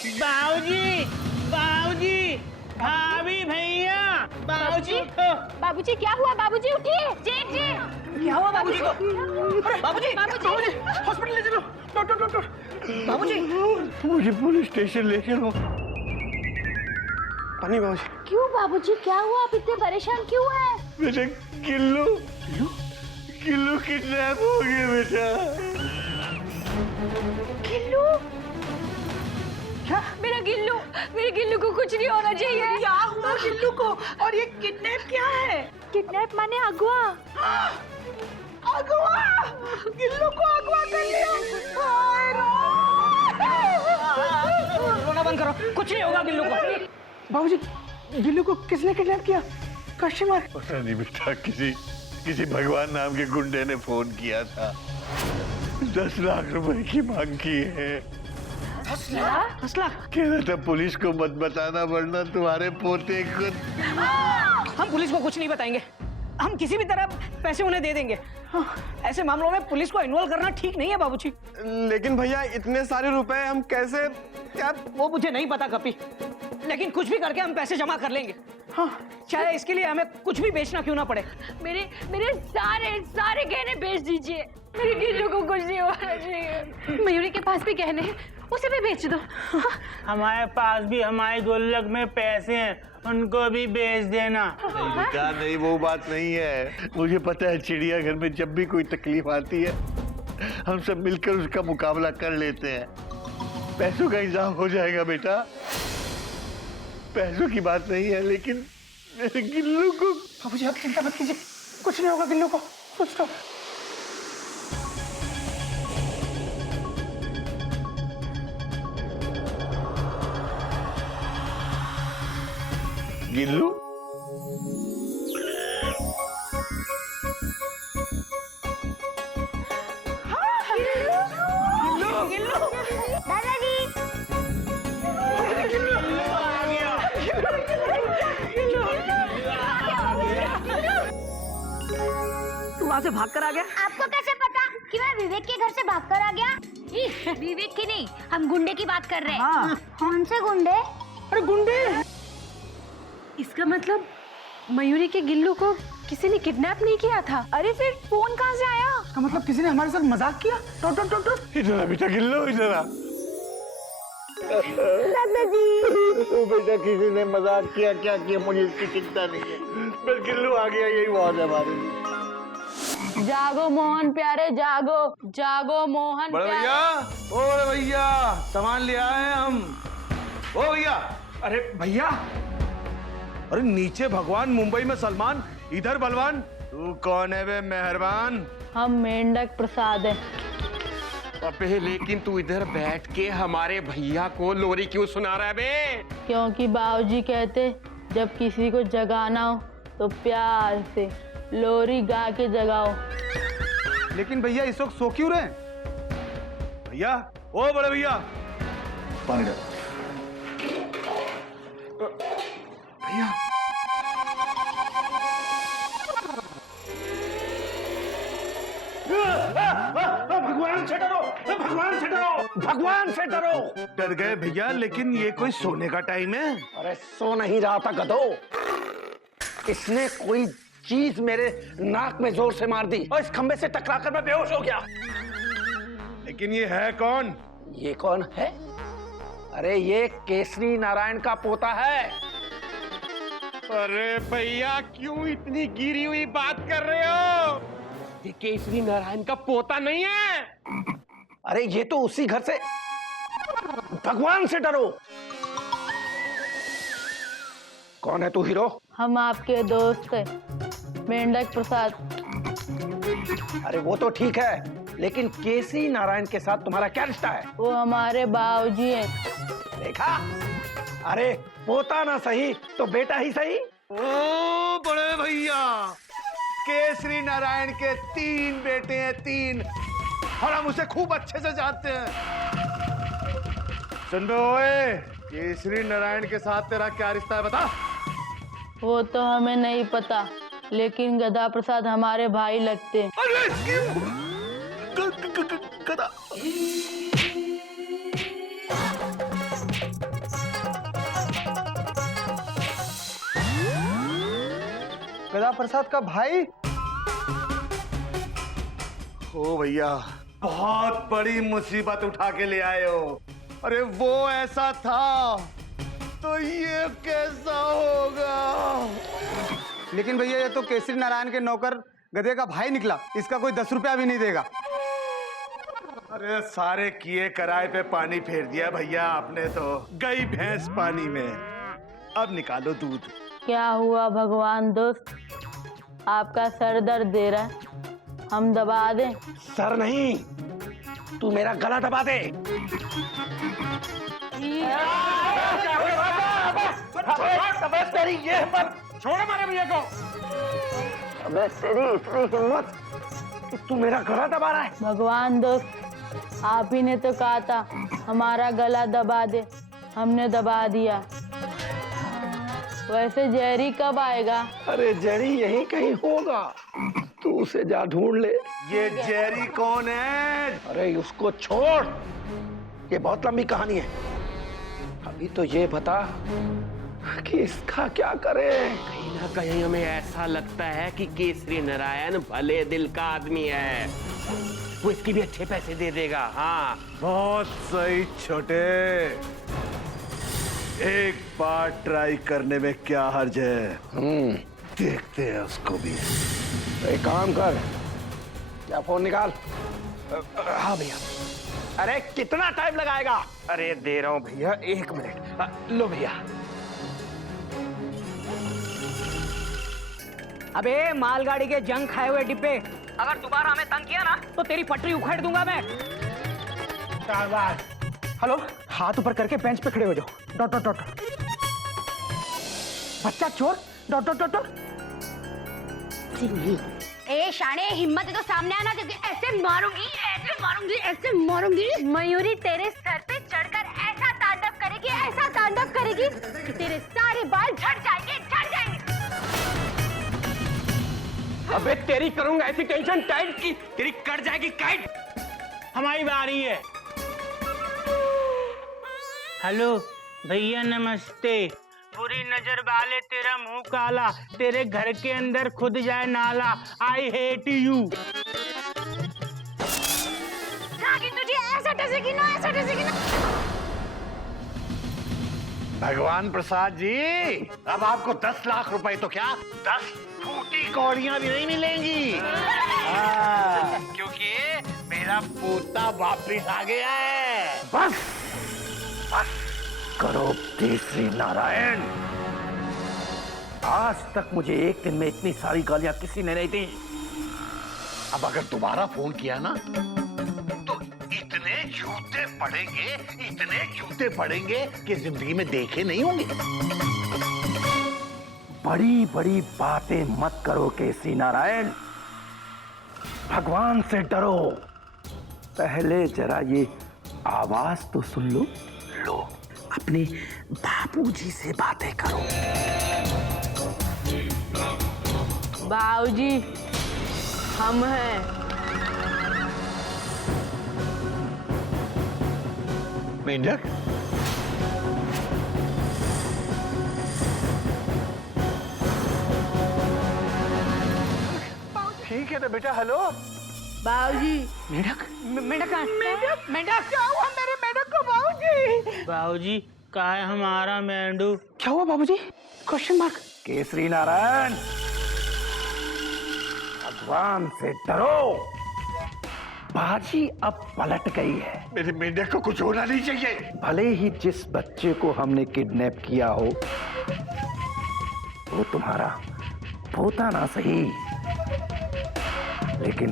बाबूजी, बाबूजी, भाभी भैया, बाबूजी। बाबूजी क्या हुआ? बाबूजी उठिए। जी जी। क्या हुआ बाबूजी को? बाबूजी, बाबूजी, हॉस्पिटल ले चलो। Doctor, doctor. बाबूजी, मुझे पुलिस स्टेशन ले चलो। पानी बाबूजी। क्यों बाबूजी, क्या हुआ? आप इतने परेशान क्यों हैं? बेटा गिल्लू, गिल्लू किडनैप हो गया बेटा। गिल्लू? क्या? मेरे गिल्लू को कुछ नहीं होना चाहिए। क्या हुआ गिल्लू को? और ये किडनैप क्या है? किडनैप माने अगवा। अगवा! गिल्लू को अगवा कर लिया। रोना बंद करो, कुछ नहीं होगा गिल्लू को। बाबूजी, गिल्लू को किसने किडनैप किया? कस्टमर? पता नहीं बेटा, किसी भगवान नाम के गुंडे ने फोन किया था। 10 लाख रुपए की मांग की है। 10 लाख? 10 लाख? कह रहा था पुलिस को मत बताना वरना तुम्हारे पोते को। हम पुलिस को कुछ नहीं बताएंगे, हम किसी भी तरह पैसे उन्हें दे देंगे। ऐसे मामलों में पुलिस को इन्वॉल्व करना ठीक नहीं है बाबूजी। लेकिन भैया इतने सारे रुपए हम कैसे? क्या? वो मुझे नहीं पता कपी, लेकिन कुछ भी करके हम पैसे जमा कर लेंगे। हाँ, चाहे इसके लिए हमें कुछ भी बेचना क्यों ना पड़े। मेरे सारे गहने बेच दीजिए। मेरे गिल्लू को कुछ नहीं होना चाहिए। मयूरी के पास भी गहने हैं, उसे भी बेच दो। हमारे पास भी हमारे गुल्लक में पैसे हैं, उनको भी बेच देना। नहीं बेटा नहीं, वो बात नहीं है। मुझे पता है चिड़ियाघर में जब भी कोई तकलीफ आती है हम सब मिलकर उसका मुकाबला कर लेते हैं। पैसों का इंतजाम हो जाएगा बेटा, पैसों की बात नहीं है, लेकिन मेरे गिल्लू को। बाबूजी आप चिंता मत कीजिए, कुछ नहीं होगा गिल्लू को। कुछ तो गिल्लू दादाजी। तू वहाँ से भाग कर आ गया? आपको कैसे पता कि मैं विवेक के घर से भागकर आ गया? विवेक की नहीं, हम गुंडे की बात कर रहे हैं। हाँ। कौन से गुंडे? अरे गुंडे! इसका मतलब मयूरी के गिल्लू को किसी ने किडनैप नहीं किया था। अरे फिर फोन कहाँ से आया? इसका मतलब किसी ने हमारे साथ मजाक किया। डॉक्टर, इधर आ बेटा, गिल्लू इधर आ। दादाजी। तो बेटा किसी ने मजाक किया, क्या किया मुझे इसकी चिंता नहीं है, बस गिल्लू आ गया यही बहुत है हमारे लिए। जागो मोहन प्यारे, जागो मोहन बड़े प्यारे। भैया, ओ बड़े भैया, सामान ले आए हैं हम। ओ भैया, अरे भैया, अरे नीचे भगवान, मुंबई में सलमान, इधर बलवान। तू कौन है बे मेहरबान? हम मेंढक प्रसाद हैं। अबे लेकिन तू इधर बैठ के हमारे भैया को लोरी क्यों सुना रहा है बे? क्योंकि बाबूजी कहते जब किसी को जगाना हो तो प्यार से लोरी गा के जगाओ। लेकिन भैया इस वक्त सो क्यों रहे? भैया, ओ बड़े भैया, पानी डाल। भैया, भगवान से डरो, भगवान से डरो, भगवान से डरो। डर गए भैया, लेकिन ये कोई सोने का टाइम है? अरे सो नहीं रहा था गधो, इसने कोई चीज मेरे नाक में जोर से मार दी और इस खंबे से टकराकर मैं बेहोश हो गया। लेकिन ये है कौन? ये कौन है? अरे ये केसरी नारायण का पोता है। अरे भैया क्यों इतनी गिरी हुई बात कर रहे हो? ये केसरी नारायण का पोता नहीं है। अरे ये तो उसी घर से। भगवान से डरो। कौन है तू हीरो? हम आपके दोस्त हैं, मेंढक प्रसाद। अरे वो तो ठीक है, लेकिन केसरी नारायण के साथ तुम्हारा क्या रिश्ता है? वो हमारे बाबूजी हैं। देखा? अरे पोता ना सही तो बेटा ही सही। ओ बड़े भैया, केसरी नारायण के 3 बेटे हैं, 3, और हम उसे खूब अच्छे से जानते हैं। सुन बे ओए, केसरी नारायण के साथ तेरा क्या रिश्ता है बता? वो तो हमें नहीं पता, लेकिन गधा प्रसाद हमारे भाई लगते हैं। अरे गधा। प्रसाद का भाई? ओ भैया, बहुत बड़ी मुसीबत उठा के ले आए हो। अरे वो ऐसा था तो ये कैसा होगा? लेकिन भैया ये तो केसरी नारायण के नौकर गधे का भाई निकला, इसका कोई 10 रुपया भी नहीं देगा। अरे सारे किए कराए पे पानी फेर दिया भैया आपने तो। गई भैंस पानी में, अब निकालो दूध। क्या हुआ भगवान दोस्त, आपका सर दर्द दे रहा है, हम दबा दें? सर नहीं, तू मेरा गला दबा दे। तेरी ये हिम्मत, छोड़ हमारे भैया को। अबे तेरी इतनी हिम्मत कि तू मेरा गला दबा रहा है। भगवान दोस्त, आप ही ने तो कहा था हमारा गला दबा दे, हमने दबा दिया। वैसे जेरी कब आएगा? अरे जेरी यहीं कहीं होगा, तू उसे जा ढूंढ ले। ये जेरी कौन है? अरे उसको छोड़, ये बहुत लंबी कहानी है। अभी तो ये बता कि इसका क्या करें। कहीं ना कहीं हमें ऐसा लगता है कि केसरी नारायण भले दिल का आदमी है, वो इसकी भी अच्छे पैसे दे देगा। हाँ बहुत सही छोटे, एक बार ट्राई करने में क्या हर्ज है। देखते हैं उसको भी। एक काम कर, क्या फोन निकाल। हाँ भैया। अरे कितना टाइम लगाएगा? अरे दे रहा हूँ भैया, 1 मिनट। लो भैया। अबे मालगाड़ी के जंग खाए हुए डिब्बे, अगर दोबारा हमें तंग किया ना तो तेरी पटरी उखाड़ दूंगा मैं। हेलो, हाथ ऊपर करके बेंच पे खड़े हो जाओ। Dot dot dot. बच्चा चोर। Dot dot dot. ए शाने, हिम्मत है तो सामने आना, क्योंकि ऐसे मारूंगी, ऐसे मारूंगी, ऐसे मारूंगी। मयूरी तेरे सर पे चढ़कर ऐसा तांडव करेगी, ऐसा तांडव करेगी कि तेरे सारे बाल झड़ जाएंगे, झड़ जाएंगे। अबे तेरी करूंगा ऐसी टेंशन टाइट की तेरी कट जाएगी काइट। हमारी बारी है। हेलो भैया, नमस्ते। बुरी नजर वाले, तेरा मुंह काला, तेरे घर के अंदर खुद जाए नाला। I hate you. तुझे ऐसा टसेगी ना, ऐसा टसेगी ना। भगवान प्रसाद जी, अब आपको 10 लाख रुपए तो क्या 10 फूटी कौड़ियां भी नहीं मिलेंगी। क्योंकि मेरा पोता वापिस आ गया है। बस बस करो केसरी नारायण। आज तक मुझे एक दिन में इतनी सारी गालियां किसी ने नहीं दी। अब अगर दोबारा फोन किया ना तो इतने जूते पड़ेंगे, इतने जूते पड़ेंगे कि जिंदगी में देखे नहीं होंगे। बड़ी बड़ी बातें मत करो केसरी नारायण, भगवान से डरो। पहले जरा ये आवाज तो सुन लो। लो, अपने बाबूजी से बातें करो। बाबूजी, हम हैं। मेंढक, ठीक है तो बेटा। हेलो बाबूजी। मेंढक मेंढक मेंढक क्या हुआ मेरे मेंढक को बाबूजी? बाबूजी, कहा है हमारा मेंढू? क्या हुआ बाबूजी? Question mark. केसरी नारायण, भगवान से डरो। बाजी अब पलट गई है। मेरे मेंढक को कुछ होना नहीं चाहिए। भले ही जिस बच्चे को हमने किडनैप किया हो वो तुम्हारा पोता ना सही, लेकिन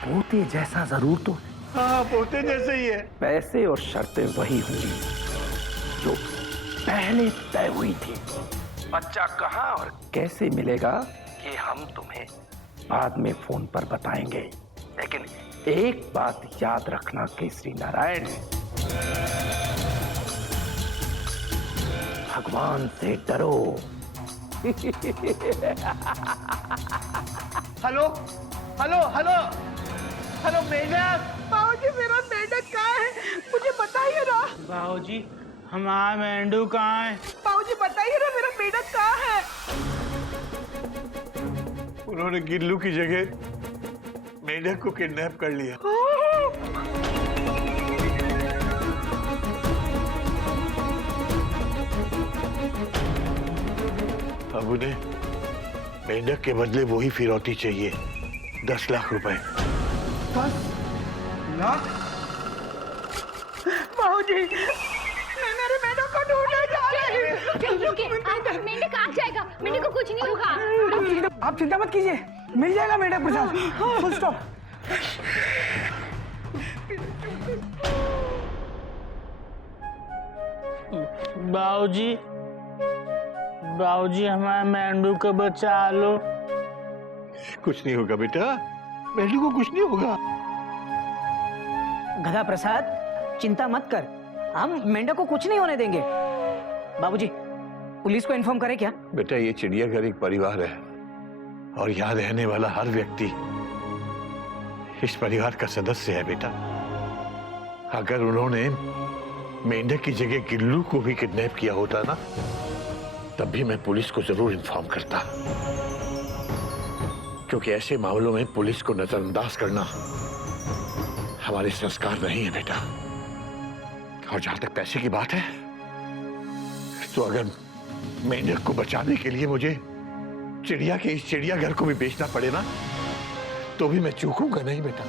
पोते जैसा जरूर तो। हाँ, पोते जैसे ही है। पैसे और शर्तें वही होंगी जो पहले तय हुई थी। बच्चा कहाँ और कैसे मिलेगा ये हम तुम्हें बाद में फोन पर बताएंगे, लेकिन एक बात याद रखना केसरी नारायण, भगवान से डरो। हेलो हेलो हेलो हेलो मेंढक। बाबूजी मेरा मेंढक कहाँ है, मुझे बताइए ना। बाबूजी, हमारा मेंढू कहाँ है? बाबूजी बताइए ना, मेरा मेंढक कहाँ है। उन्होंने गिल्लू की जगह मेंढक को किडनैप कर लिया। अब उन्हें मेंढक के बदले वही फिरौती चाहिए, 10 लाख रुपए। 10 लाख? बाबूजी, मैं मेरे मेंढक को ढूंढने जा रही हूँ। मेंढक आ जाएगा, मेंढक को कुछ नहीं होगा। आप चिंता मत कीजिए, मिल जाएगा मेंढक प्रसाद। Full stop. बाबूजी, बाबूजी हमारे मेंढू को बचा लो। कुछ नहीं होगा बेटा, मेंढू को कुछ नहीं होगा। गधा प्रसाद, चिंता मत कर, हम मेंढक को कुछ नहीं होने देंगे। बाबूजी, पुलिस को इन्फॉर्म करें क्या? बेटा ये चिड़ियाघर एक परिवार है और यहाँ रहने वाला हर व्यक्ति इस परिवार का सदस्य है बेटा। अगर उन्होंने मेंढक की जगह गिल्लू को भी किडनैप किया होता ना, तब भी मैं पुलिस को जरूर इन्फॉर्म करता, क्योंकि ऐसे मामलों में पुलिस को नजरअंदाज करना हमारे संस्कार नहीं है बेटा। और जहां तक पैसे की बात है, तो अगर मेंढक को बचाने के लिए मुझे चिड़िया के इस चिड़ियाघर को भी बेचना पड़े ना, तो भी मैं चूकूंगा नहीं बेटा।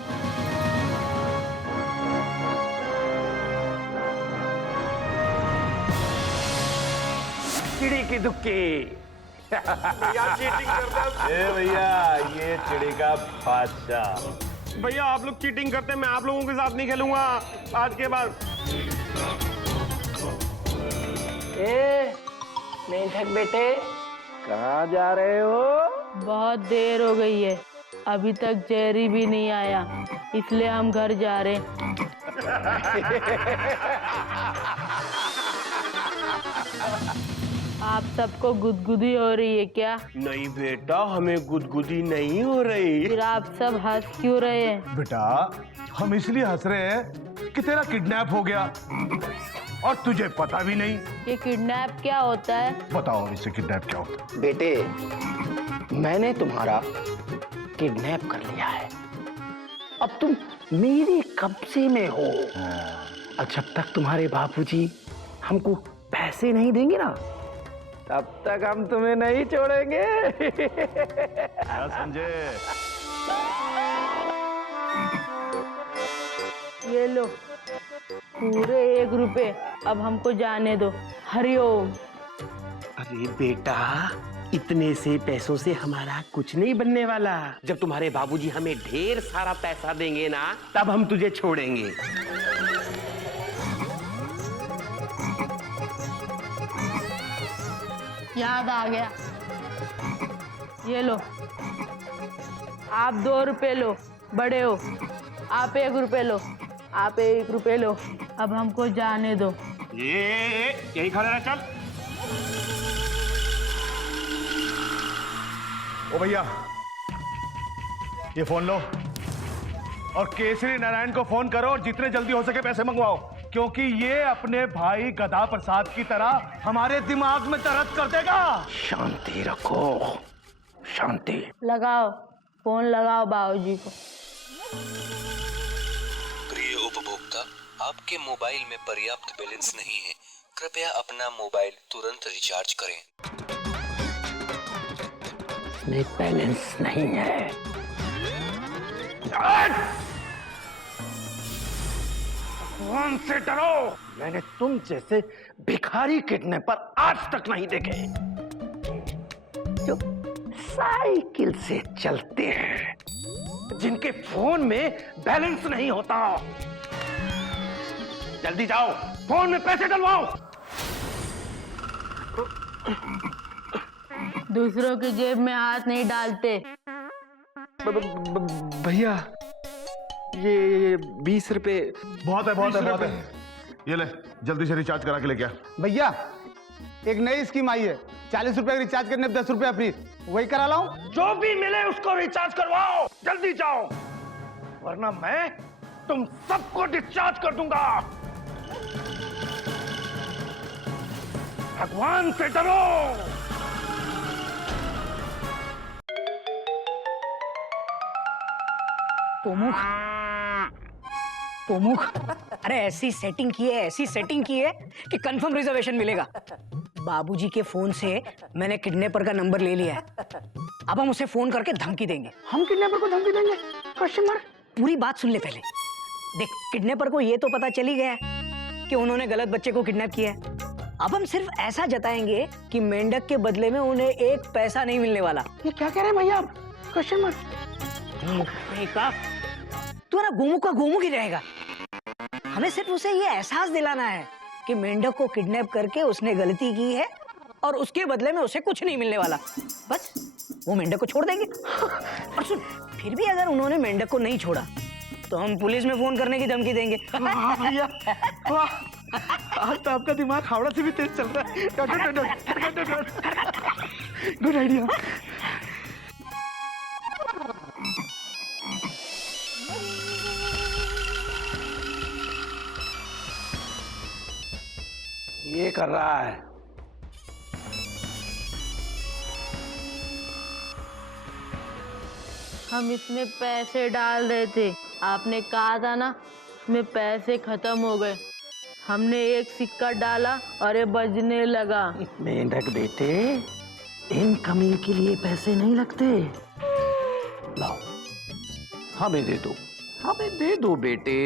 चिड़ी की दुक्की। भैया ये चिड़ी का बादशाह। भैया आप लोग चीटिंग करते हैं, मैं आप लोगों के साथ नहीं खेलूंगा आज के बाद। मेंढक बेटे, कहाँ जा रहे हो? बहुत देर हो गई है, अभी तक जेरी भी नहीं आया, इसलिए हम घर जा रहे हैं। आप सबको गुदगुदी हो रही है क्या? नहीं बेटा, हमें गुदगुदी नहीं हो रही। फिर आप सब हंस क्यों रहे हैं? बेटा हम इसलिए हंस रहे हैं कि तेरा किडनैप हो गया और तुझे पता भी नहीं। ये किडनैप क्या होता है? बताओ इससे किडनैप क्या होता है? बेटे, मैंने तुम्हारा किडनैप कर लिया है, अब तुम मेरे कब्जे में हो। और जब तक तुम्हारे बापूजी हमको पैसे नहीं देंगे ना, तब तक हम तुम्हें नहीं छोड़ेंगे। संजय, ये लो पूरे 1 रुपए, अब हमको जाने दो। हरिओम। अरे बेटा, इतने से पैसों से हमारा कुछ नहीं बनने वाला। जब तुम्हारे बाबूजी हमें ढेर सारा पैसा देंगे ना, तब हम तुझे छोड़ेंगे। याद आ गया, ये लो। आप 2 रुपए लो, बड़े हो। आप 1 रुपए लो, आप 1 रुपए लो। अब हमको जाने दो। यही खा लेना, चल। ओ भैया, ये फोन लो और केसरी नारायण को फोन करो और जितने जल्दी हो सके पैसे मंगवाओ, क्योंकि ये अपने भाई गधा प्रसाद की तरह हमारे दिमाग में दर्द कर देगा। शांति रखो, शांति। लगाओ फोन, लगाओ बाबूजी को। प्रिय उपभोक्ता, आपके मोबाइल में पर्याप्त बैलेंस नहीं है, कृपया अपना मोबाइल तुरंत रिचार्ज करें। में बैलेंस नहीं है। भगवान से डरो, मैंने तुम जैसे भिखारी किडनैपर आज तक नहीं देखे, जो साइकिल से चलते हैं, जिनके फोन में बैलेंस नहीं होता। जल्दी जाओ, फोन में पैसे डलवाओ। दूसरों की जेब में हाथ नहीं डालते। भैया ये 20 रुपए बहुत है, बहुत है, बहुत है। ये ले, जल्दी से रिचार्ज करा के लेके आ। भैया एक नई स्कीम आई है, 40 रुपए का रिचार्ज करने पर 10 रुपया फ्री, वही करा लाऊं? जो भी मिले उसको रिचार्ज करवाओ, जल्दी जाओ, वरना मैं तुम सबको डिस्चार्ज कर दूंगा। भगवान से डरो। पोमुख, अरे ऐसी सेटिंग की है कि कंफर्म रिजर्वेशन मिलेगा। बाबूजी के फोन से मैंने किडनैपर का नंबर ले लिया है। अब हम उसे फोन करके धमकी देंगे। हम किडनैपर को धमकी देंगे? Question mark. पूरी बात सुन ले पहले। देख, किडनैपर को ये तो पता चली गया है कि उन्होंने गलत बच्चे को किडनैप किया है। अब हम सिर्फ ऐसा जताएंगे कि मेंढक के बदले में उन्हें एक पैसा नहीं मिलने वाला। ये क्या कह रहे हैं भैया आप? Question mark. तू ना गोमुख का गोमुख ही रहेगा। हमें सिर्फ उसे ये एहसास दिलाना है कि मेंढक को किडनैप करके उसने गलती की है और उसके बदले में उसे कुछ नहीं मिलने वाला। बस वो मेंढक को छोड़ देंगे। और सुन, फिर भी अगर उन्होंने मेंढक को नहीं छोड़ा तो हम पुलिस में फोन करने की धमकी देंगे। वाह भैया, वाह, आज तो आपका दिमाग हावड़ा से भी तेज चल रहा है। Good idea. ये कर रहा है। हम इसमें पैसे डाल रहे थे, आपने कहा था ना इसमें पैसे खत्म हो गए। हमने एक सिक्का डाला और ये बजने लगा। मेंढक बेटे, इनकमिंग के लिए पैसे नहीं लगते। लाओ, हमें दे दो, हमें दे दो बेटे।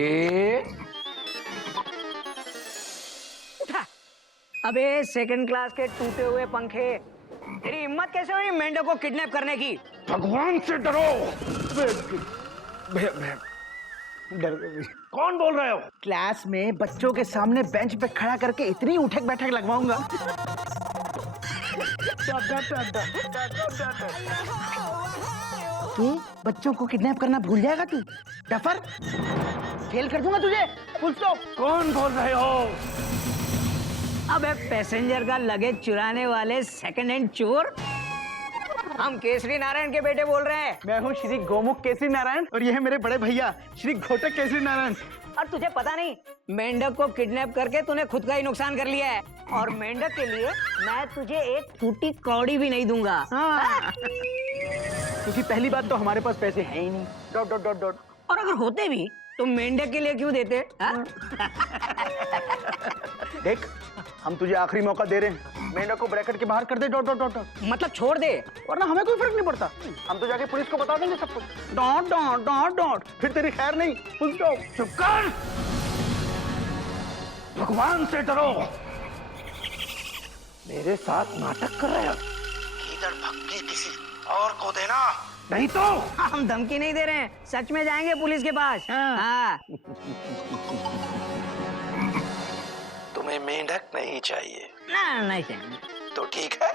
अबे सेकंड क्लास के टूटे हुए पंखे, तेरी हिम्मत कैसे हुई मेंढक को किडनैप करने की? भगवान से डरो। डर गए। कौन बोल रहे हो? क्लास में बच्चों के सामने बेंच पे खड़ा करके इतनी उठक बैठक लगवाऊंगा। तू बच्चों को किडनैप करना भूल जाएगा तू? डफर, फेल कर दूंगा तुझे। Full stop. कौन बोल रहे हो? अबे पैसेंजर का लगेज चुराने वाले सेकंड हैंड चोर। हम केसरी नारायण के बेटे बोल रहे हैं। मैं हूँ श्री गोमुख केसरी नारायण और ये है मेरे बड़े भैया श्री घोटक केसरी नारायण। और तुझे पता नहीं, मेंढक को किडनैप करके तूने खुद का ही नुकसान कर लिया है। और मेंढक के लिए मैं तुझे एक फूटी कौड़ी भी नहीं दूंगा। हाँ। क्योंकि पहली बात तो हमारे पास पैसे हैं ही नहीं। Dot dot dot dot. और अगर होते भी तो मेंढक के लिए क्यों देते? देख, हम तुझे आखिरी मौका दे रहे हैं, मेंढक को ब्रैकेट के बाहर कर दे। Dot dot dot. मतलब छोड़ दे, वरना हमें कोई फर्क नहीं पड़ता। हम तो जाके पुलिस को बता देंगे सब कुछ। Dot dot dot dot. फिर तेरी खैर नहीं। Full stop. चुप कर। भगवान से डरो। मेरे साथ नाटक कर रहे हो? इधर धमकी किसी और को देना, नहीं तो हम धमकी नहीं दे रहे हैं, सच में जाएंगे पुलिस के पास। हाँ। तुम्हें मेंढक नहीं चाहिए? नहीं चाहिए। तो ठीक है,